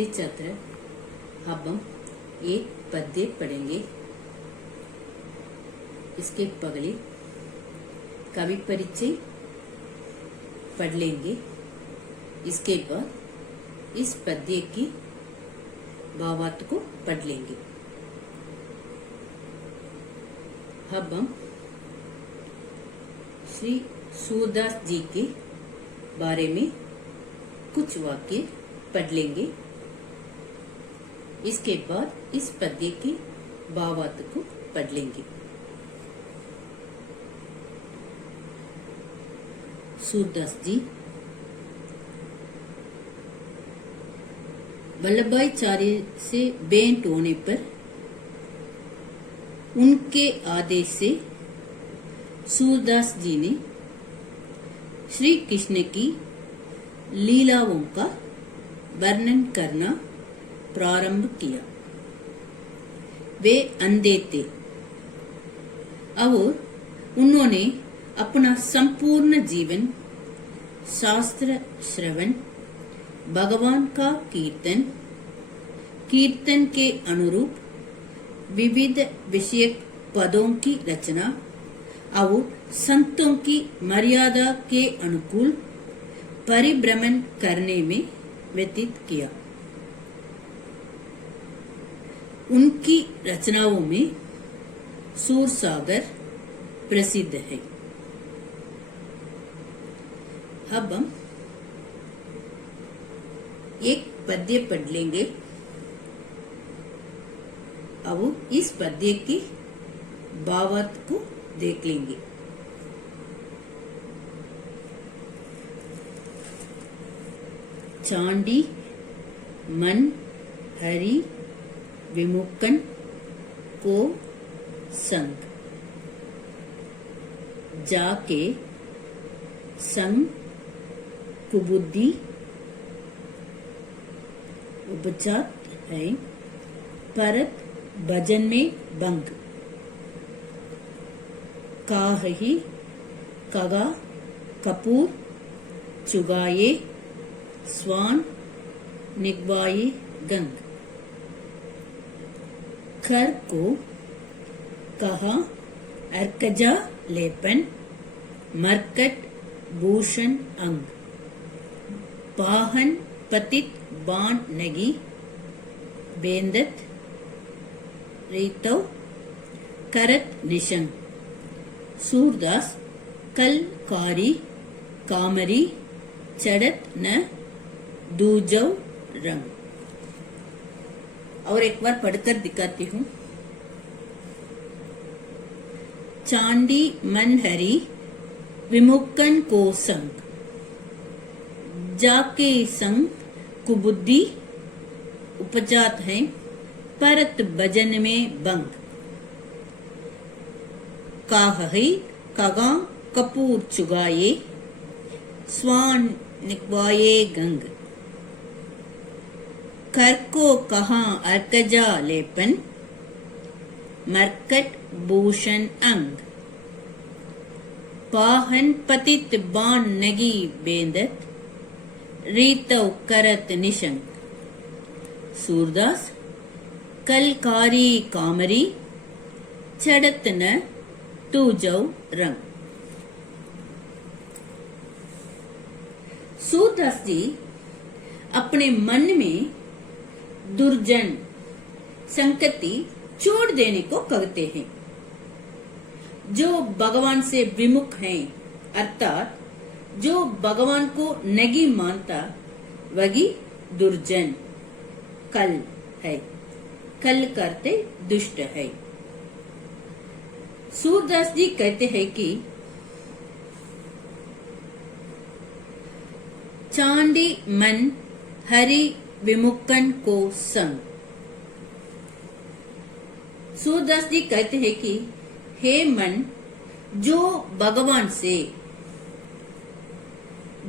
नमस्ते छात्र। अब हम एक पद्य पढ़ेंगे। इसके पगले कवि परिचय पढ़ लेंगे। इसके बाद इस पद्य की भावार्थ को पढ़ लेंगे। अब हम श्री सूरदास जी के बारे में कुछ वाक्य पढ़ लेंगे। इसके बाद इस पद्य की भावार्थ को पढ़ लेंगे। सूरदास जी वल्लभाचार्य से भेंट होने पर उनके आदेश से सूरदास जी ने श्री कृष्ण की लीलाओं का वर्णन करना प्रारंभ किया। वे अंधे थे और उन्होंने अपना संपूर्ण जीवन शास्त्र श्रवण, भगवान का कीर्तन के अनुरूप विविध विषयक पदों की रचना और संतों की मर्यादा के अनुकूल परिभ्रमण करने में व्यतीत किया। उनकी रचनाओं में सूरसागर प्रसिद्ध है। अब हम एक पद्य पढ़ लेंगे और इस पद्य की भावार्थ को देख लेंगे। चांडी मन हरि विमुक्तन को संग, जाके संग कुबुद्धि उपजात है, परत भजन में भंग, काहि कगा कपूर चुगाए, स्वान निगवाए गंग, कर को कहा अर्कजा लेपन, मरकट भूषण अंग, पाहन पतित बाण नगी, बेंदत रीतव करत निशंग। सूरदास कलकारी कामरी चढ़त न दूजव रंग। और एक बार पढ़कर दिखाती हूँ। चांडी मन हरि विमुक्तन को संग, जाके संग कुबुद्धि उपजात है, परत भजन में भंग, काहि कगा कपूर चुगाए, स्वान निगवाए गंग, कर को कहा अर्कजा लेपन, मरकट भूषण अंग, पाहन पतित बाण नगी, बेंदत रीतव करत निशंग। सूरदास कलकारी कामरी चढ़त न तूजव रंग। सूरदास जी अपने मन में दुर्जन संगति छोड़ देने को कहते हैं। जो भगवान से विमुख हैं, अर्थात जो भगवान को नहीं मानता, वही दुर्जन कल है। कल करते दुष्ट है। सूरदास जी कहते हैं कि चांडी मन हरि विमुक्तन को संग। सूरदास जी कहते हैं कि हे मन, जो भगवान से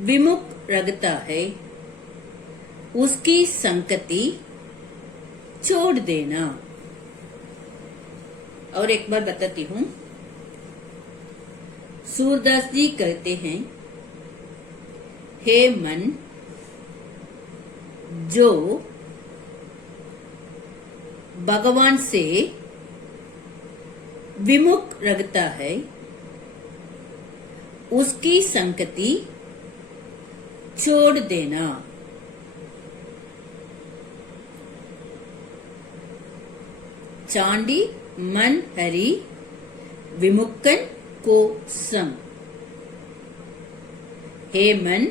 विमुख रखता है, उसकी संगति छोड़ देना। और एक बार बताती हूँ। सूरदास जी कहते हैं, हे मन, जो भगवान से विमुख रखता है उसकी संगति छोड़ देना। चांडी मन हरि विमुक्तन को संग। हे मन,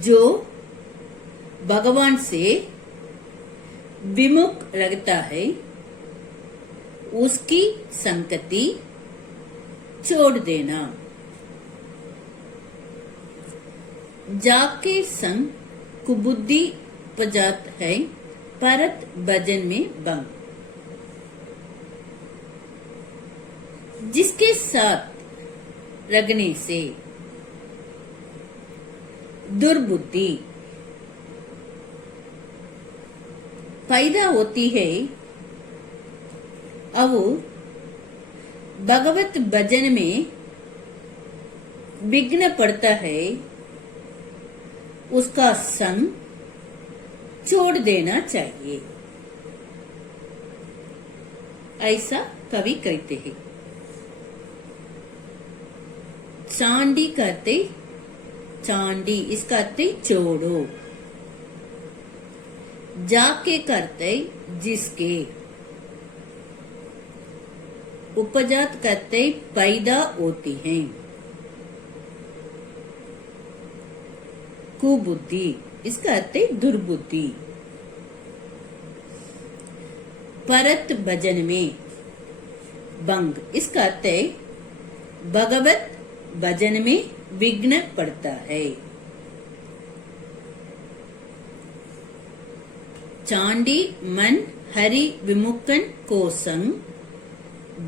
जो भगवान से विमुख रखता है उसकी संगति छोड़ देना। जाके संग कुबुद्धि पजात है परत भजन में भंग। जिसके साथ रगने से दुर्बुद्धि पैदा होती है अब भगवत भजन में विघ्न पड़ता है उसका संग छोड़ देना चाहिए। ऐसा कवि कहते हैं। चांडी कहते चांडी, इसका अर्थ छोड़ो। जाके करते जिसके, उपजात करते पैदा होती हैं। कुबुद्धि, इसका अर्थ दुर्बुद्धि। परत भजन में भंग, इसका अर्थ भगवत भजन में विघ्न पड़ता है। चांडी मन हरि विमुक्तन को संग।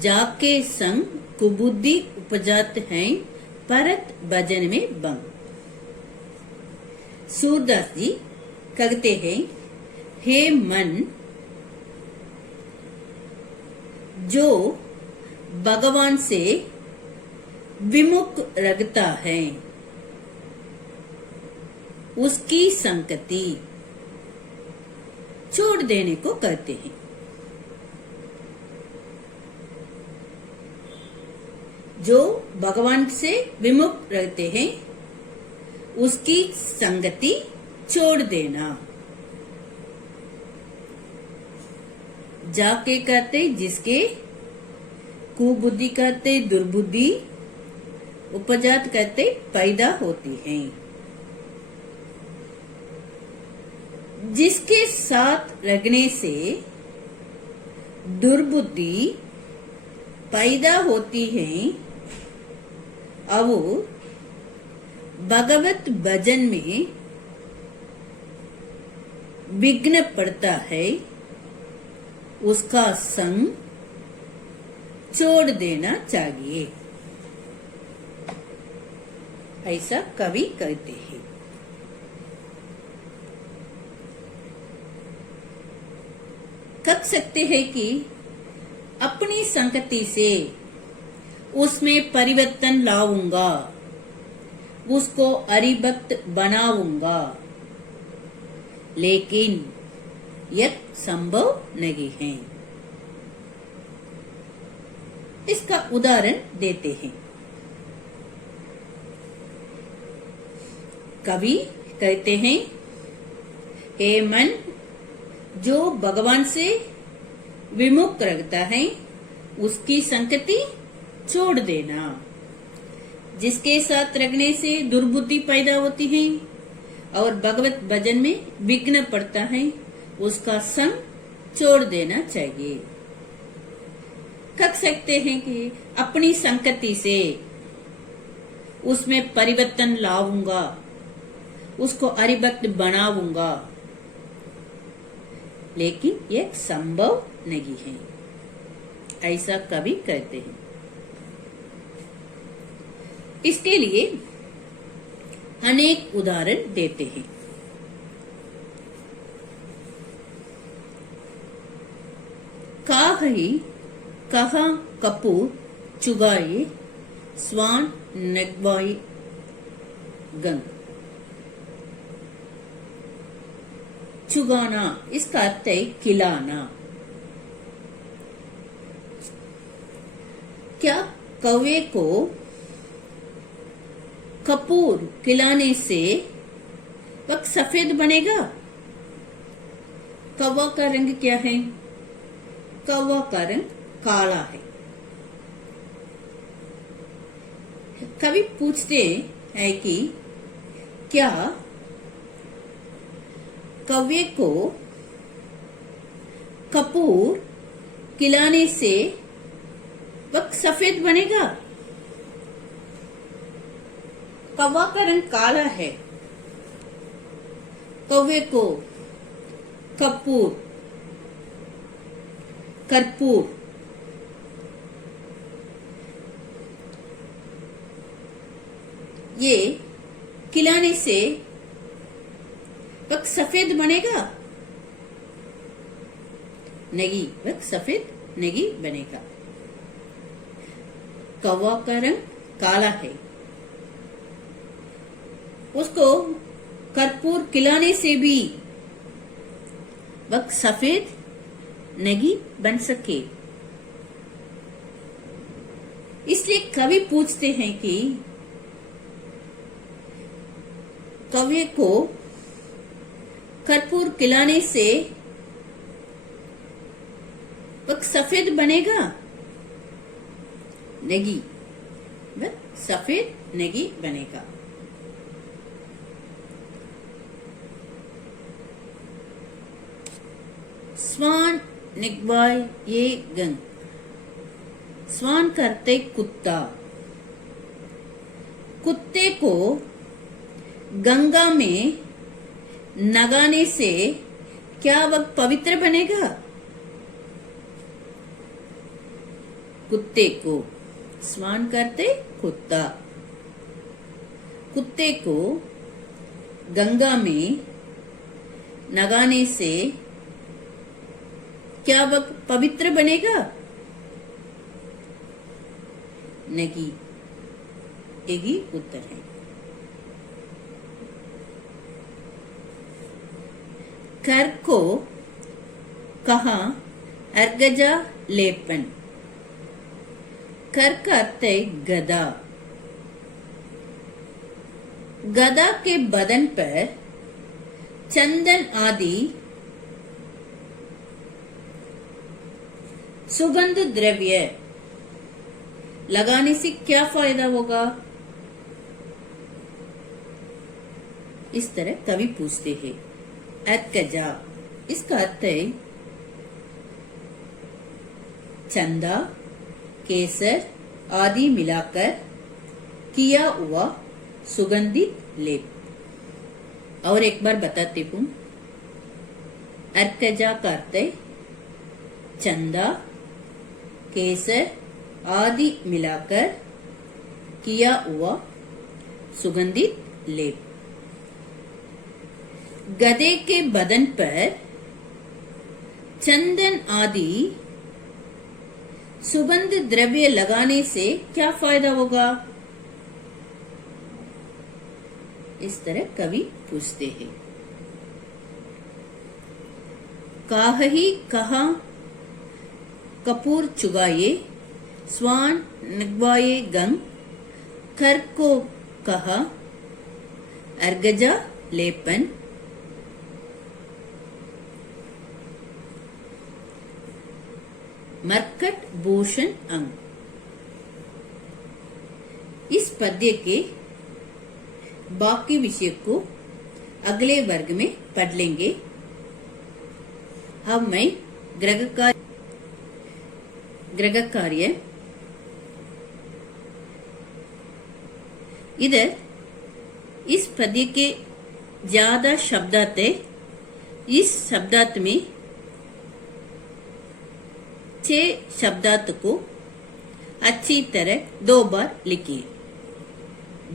जाके संग कुबुद्धि उपजात हैं परत भजन में भंग। सूरदास जी कहते हैं, हे मन, जो भगवान से विमुख रखता है उसकी संगति छोड़ देने को कहते हैं। जो भगवान से विमुख रहते हैं उसकी संगति छोड़ देना। जाके कहते जिसके, कुबुद्धि कहते दुर्बुद्धि, उपजात कहते पैदा होती है। जिसके साथ रगने से दुर्बुद्धि पैदा होती है अब भगवत भजन में विघ्न पड़ता है उसका संग छोड़ देना चाहिए। ऐसा कवि कहते हैं। कह सकते हैं कि अपनी संगति से उसमें परिवर्तन लाऊंगा, उसको हरिभक्त बनाऊंगा, लेकिन यह संभव नहीं है। इसका उदाहरण देते हैं। कवि कहते हैं, हे मन, जो भगवान से विमुख रखता है उसकी संगति छोड़ देना। जिसके साथ रखने से दुर्बुद्धि पैदा होती है और भगवत भजन में विघ्न पड़ता है उसका संग छोड़ देना चाहिए। कह सकते हैं कि अपनी संगति से उसमें परिवर्तन लाऊंगा, उसको हरिभक्त बनाऊंगा, लेकिन यह संभव नहीं है। ऐसा कवि कहते हैं। इसके लिए अनेक उदाहरण देते हैं। काहि कहा कपूर चुगाए स्वान नगवाए गंग। चुगाना इसका अर्थ है खिलाना। क्या कौवे को कपूर खिलाने से वह सफेद बनेगा? कौवा का रंग क्या है? कौवा का रंग काला है। कवि पूछते हैं कि क्या कौवे को कपूर खिलाने से वह सफेद बनेगा? कौवा का रंग काला है। कौवे को कर्पूर ये खिलाने से वह सफेद बनेगा? नहीं, वह सफेद नहीं बनेगा। कौवा का रंग काला है, उसको कर्पूर खिलाने से भी वह सफेद नहीं बन सके। इसलिए कवि पूछते हैं कि कौवे को कर्पूर खिलाने से वह सफेद बनेगा? नहीं, वह सफेद नहीं बनेगा। स्वान निगवाय ये गंग। स्वान करते कुत्ता। कुत्ते को गंगा में नगाने से क्या वह पवित्र बनेगा? कुत्ते को, स्वान करते कुत्ता, कुत्ते को गंगा में नगाने से क्या वह पवित्र बनेगा? नहीं, यही उत्तर है। कर को कहा अर्गजा लेपन। कर का अर्थ है गदा। गदा के बदन पर चंदन आदि सुगंध द्रव्य लगाने से क्या फायदा होगा? इस तरह कवि पूछते हैं। अर्कजा, इसका अर्थ है चंदा, केसर आदि मिलाकर किया हुआ सुगंधित लेप। और एक बार बताती हूँ। अर्कजा का अर्थ है चंदा, केसर आदि मिलाकर किया हुआ सुगंधित लेप। गधे के बदन पर चंदन आदि सुगंध द्रव्य लगाने से क्या फायदा होगा? इस तरह कवि पूछते हैं। काहि कहा कपूर चुगाए, स्वान निगवाए गंग। कर को कहा अर्गजा लेपन। मरकट भूषण अंग। इस पद्य के बाकी विषय को अगले वर्ग में पढ़ लेंगे। अब मैं ग्रह कार्य इधर इस पद्य के ज्यादा शब्दार्थ है। इस शब्दार्थ में 6 शब्दार्थ को अच्छी तरह 2 बार लिखिए।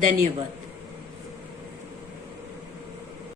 धन्यवाद।